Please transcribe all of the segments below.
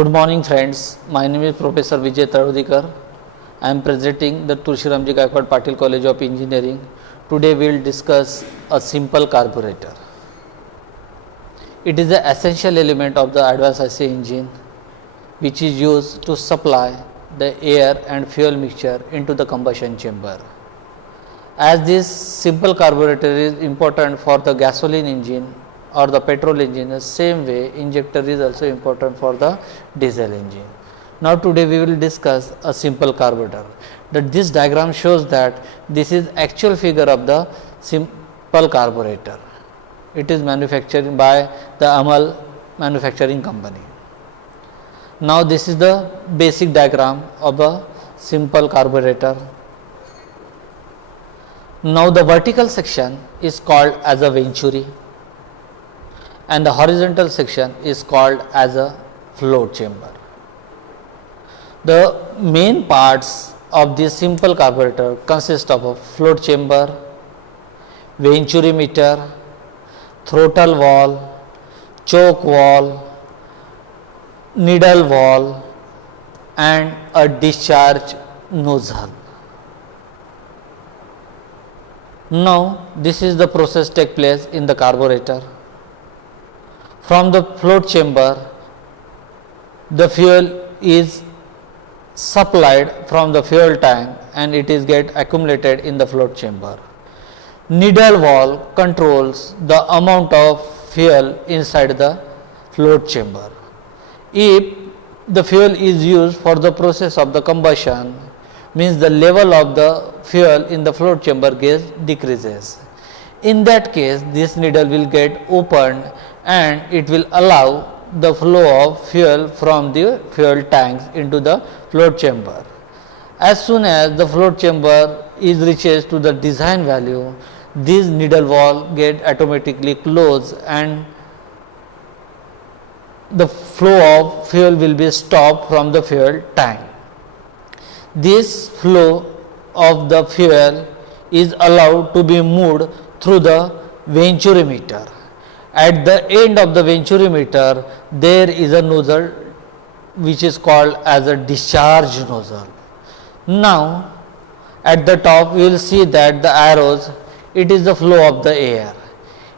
Good morning friends, my name is Professor Vijay Tadodikar. I am presenting the Tulsiramji Gaikwad Patil College of Engineering. Today we will discuss a simple carburetor. It is the essential element of the advanced IC engine which is used to supply the air and fuel mixture into the combustion chamber. As this simple carburetor is important for the gasoline engine or the petrol engine, the same way injector is also important for the diesel engine. Now today we will discuss a simple carburetor. This diagram shows that this is actual figure of the simple carburetor. It is manufactured by the Amal manufacturing company. Now this is the basic diagram of a simple carburetor. Now the vertical section is called as a venturi and the horizontal section is called as a float chamber. The main parts of this simple carburetor consist of a float chamber, venturi meter, throttle valve, choke valve, needle valve and a discharge nozzle. Now this is the process take place in the carburetor. From the float chamber, the fuel is supplied from the fuel tank and it is get accumulated in the float chamber. Needle valve controls the amount of fuel inside the float chamber. If the fuel is used for the process of the combustion, means the level of the fuel in the float chamber decreases. In that case, this needle will get opened and it will allow the flow of fuel from the fuel tanks into the float chamber. As soon as the float chamber is reaches to the design value, this needle valve get automatically closed and the flow of fuel will be stopped from the fuel tank. This flow of the fuel is allowed to be moved through the venturi meter. At the end of the venturi meter, there is a nozzle which is called as a discharge nozzle. Now, at the top we will see that the arrows, it is the flow of the air.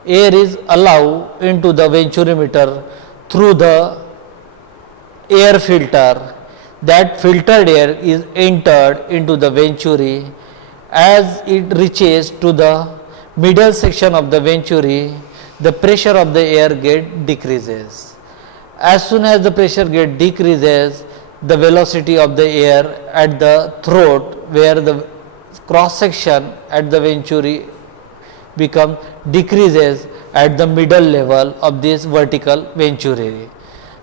Air is allowed into the venturi meter through the air filter. That filtered air is entered into the venturi. As it reaches to the middle section of the venturi, the pressure of the air decreases. As soon as the pressure decreases, the velocity of the air at the throat, where the cross section at the venturi decreases at the middle level of this vertical venturi.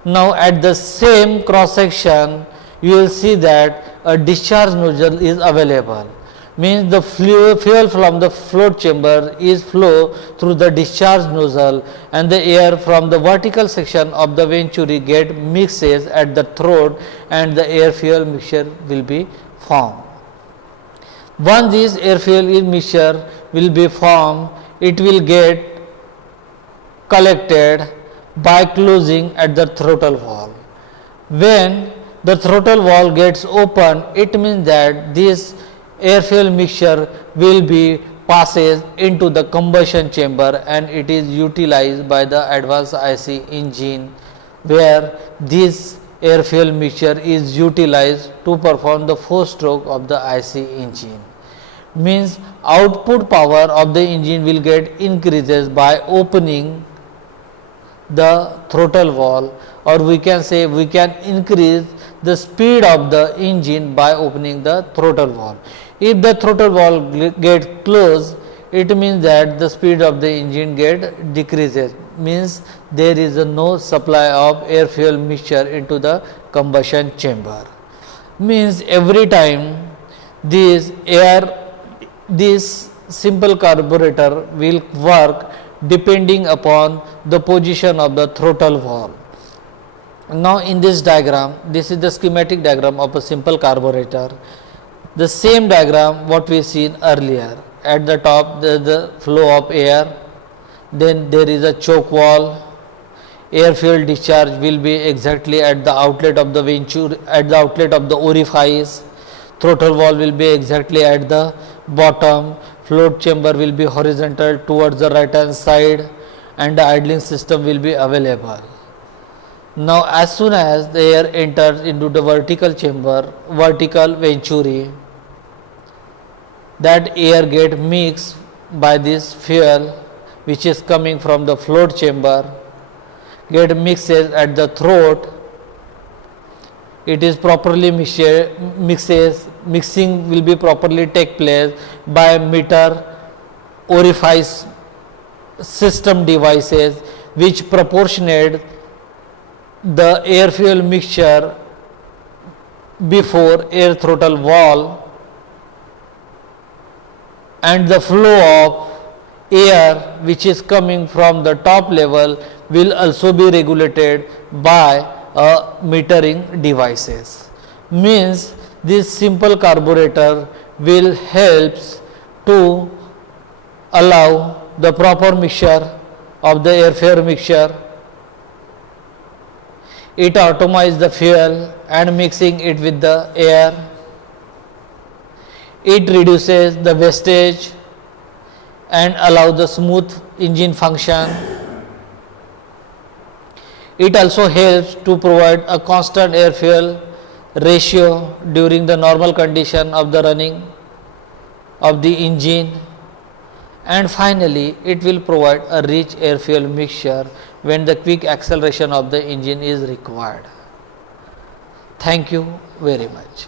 Now at the same cross section, you will see that a discharge nozzle is available. Means the fuel from the float chamber is flow through the discharge nozzle and the air from the vertical section of the venturi mixes at the throat and the air fuel mixture will be formed. Once this air fuel mixture will be formed, it will get collected by closing at the throttle valve. When the throttle valve gets open, it means that this air fuel mixture will be passes into the combustion chamber and it is utilized by the advanced IC engine, where this air fuel mixture is utilized to perform the 4-stroke of the IC engine. Means output power of the engine will get increases by opening the throttle valve, or we can say we can increase the speed of the engine by opening the throttle valve. If the throttle valve gets closed, it means that the speed of the engine decreases, means there is no supply of air fuel mixture into the combustion chamber. Means every time this simple carburetor will work depending upon the position of the throttle valve. Now in this diagram, this is the schematic diagram of a simple carburetor. The same diagram what we seen earlier. At the top there is the flow of air, then there is a choke valve, air fuel discharge will be exactly at the outlet of the orifice. Throttle valve will be exactly at the bottom. Float chamber will be horizontal towards the right hand side, and the idling system will be available. Now, as soon as the air enters into the vertical venturi, that air get mixed by this fuel which is coming from the float chamber, get mixes at the throat. It is properly mixing will be properly take place by meter orifice system devices which proportionate the air fuel mixture before air throttle valve, and the flow of air which is coming from the top level will also be regulated by metering devices. Means this simple carburetor will helps to allow the proper mixture of the air fuel mixture. It automizes the fuel and mixing it with the air. It reduces the wastage and allow the smooth engine function. It also helps to provide a constant air fuel ratio during the normal condition of the running of the engine, and finally it will provide a rich air fuel mixture when the quick acceleration of the engine is required. Thank you very much.